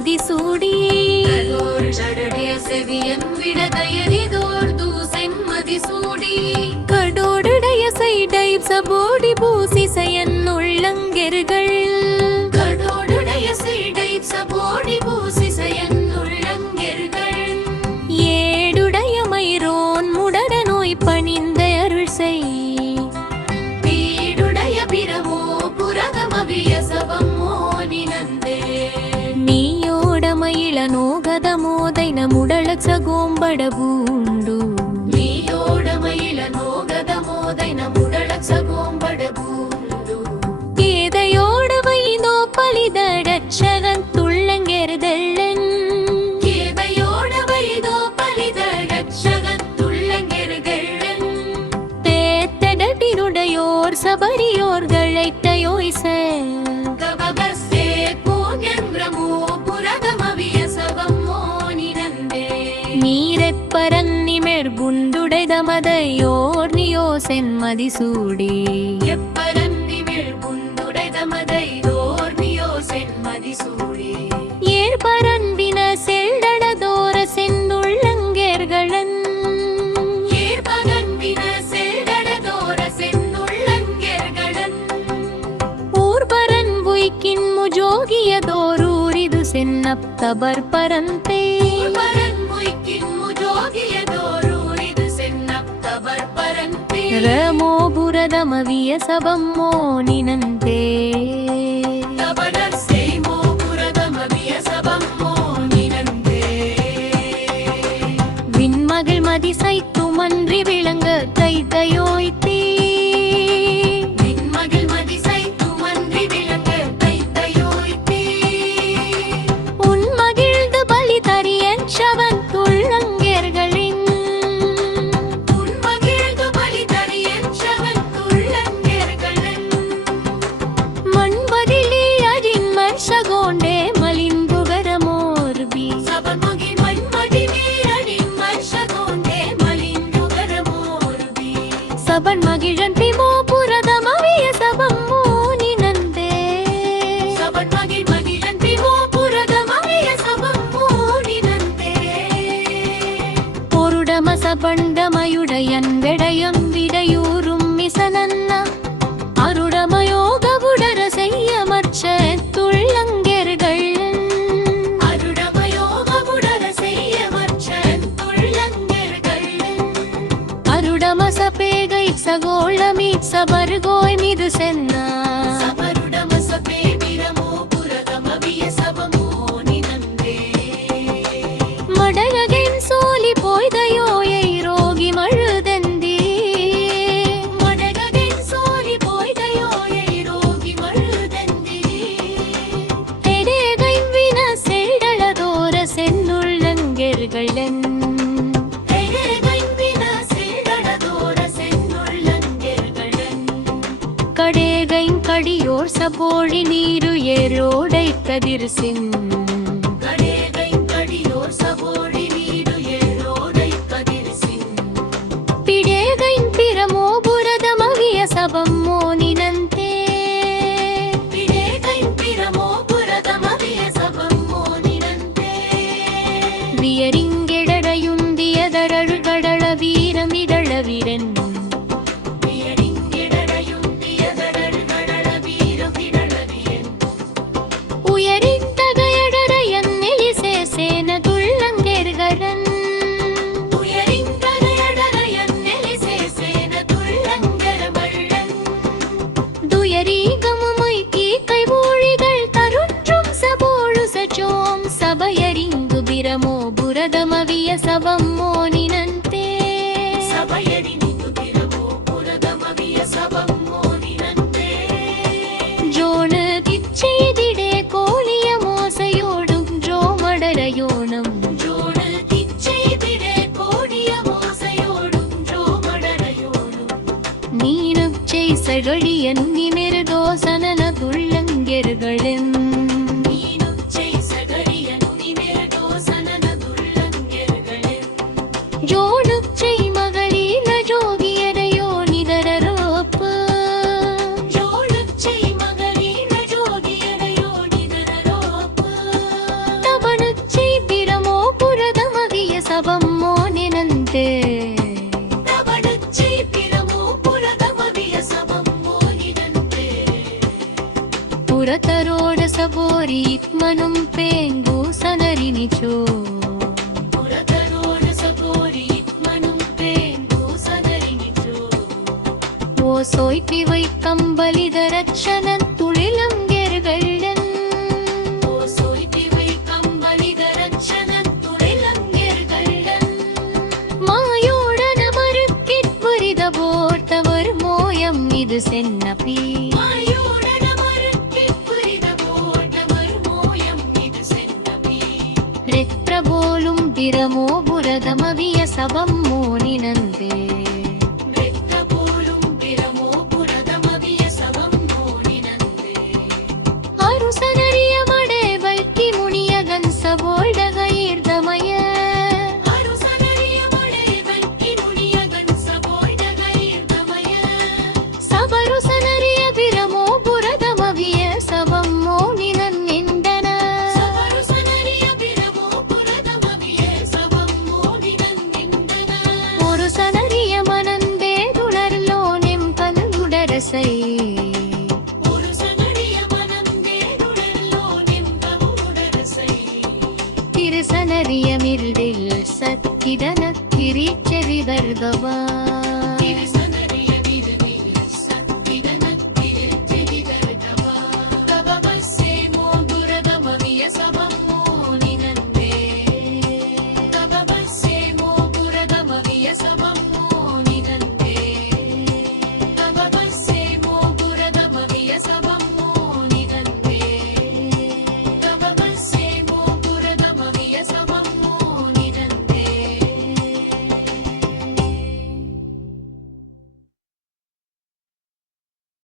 செம்மதிசூடி கடோடுடைய சைடை சபோடி பூசிசையன் உள்ளங்கெர்கள் ஏடுடைய மயிரோன் முடர நோய் பணிந்த அருள் செய் நீயோட மயில நோகத மோதைன முடல சகோம்பட பூண்டு கேதையோட வைதோ பலிதடச்சகன் துள்ளங்கெருதல்லன் தேத்தடட்டினுடையோர் சபரியோர்களைத்தையோய்ச நீரெப்பரன்னிமெர் புண்டுடைதமதையோர் நியோ சென்மதிசூடி ஏற்பரன்பின செல்டடதோர செந்துள்ளங்கேர்களன் ஊர்பரன் உய்கின் முஜோகியதோரூரிது சென்னப்தபர் பரந்தே ரமோபுரதமவிய சபம்மோ நினந்தே விண்மகள் மதிசைத்து மன்றி விளங்க தைத்தையோய்த்தே உன்மகிழ்ந்து பலி தரியன் சவன் துள்ளங்கேர்களின் மண்பதிலே அஜின்மர் சகோண்டே மலின்புகரமோர்பி சபன் மகிழன் பிமோ புரதமவிய சபம்மோ நினந்தே பொருடம சபண்டமயுடையன் வெடயம் விடையூறும் மிசனன்ன அருடமயோக புடர செய்யமர்ச்ச துள்ளங்கெர்கள் அருடமசபேகை சகோளமி சபர்கோய் மிது சென்னா மடகென் சோலி போய்தையோயை ரோகி மழுதெந்தே எடேகைன் வின செல்டளதோர சென்னுள்ளங்கெர்களன் கடேகைன் கடியோர் சபோழி நீரு ஏரோடை கதிர்சின் பிடேகைன் பிரமோபுரதமவிய சபம்மோ நினந்தே வியரிங்கெடரையுந்தியதழகடள வீரமிடளவிரன் உயரிந்தகையடரையன் நெலிசே சேன துள்ளங்கெர்களன் துயரீகமுமை கீக்கை ஊழிகள் தருற்றும் சபோழு சச்சோம் சபையரிங்கு பிரமோ புரதமவிய சபம்மோ நினந்தே ஜோனு திச்செய்திடே கோலிய மோசையோடும் ஜோமடரயோனம் நீனுச் செய்சகழியன் நிமிர்தோசனன துள்ளங்கெர்களென் ஜோனுச் செய் மகளில ஜோகியரையோ நிதரரோப்பு ಸಬೋರಿ ಇತ್ಮನುಂ ಪೇಂಗು ಸನರಿನಿಚೋ ஓ சோய்பி வை கம்பலித ரட்சணன் துளிலம் கெர்கள்ளன் ஓ சோய்பி வை கம்பலித ரட்சணன் துளிலம் கெர்கள்ளன் மாயோடன மறுக்கிட் புரித போர்த்தவர் மோயம் இது சென்னபி மாயோடன மறுக்கிட் புரித போர்த்தவர் மோயம் இது சென்னபி ரெத்ரபோலும் பிரமோ புரதமவிய சபம் மோனினந்தே திருசனரியமில்டில் சத்திதன திரிச்செவி வர்தவா சபம்